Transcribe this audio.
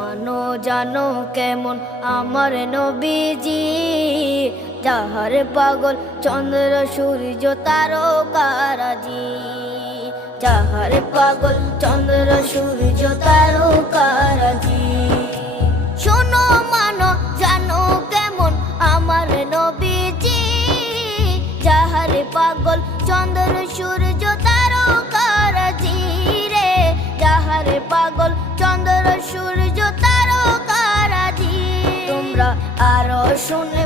মানো জানো কেমন আমার নবীজি, যাহার পাগল চন্দ্র সূর্য তারকারাজি, যাহার পাগল চন্দ্র সূর্য তারকারাজি। শোনো মানো জানো কেমন আমার নবীজি, যাহার পাগল চন্দ্র সূর্য তারকারাজি রে, যাহার পাগল চন্দ্র সূর্য তারকারাজি। তোমরা আরো শুনে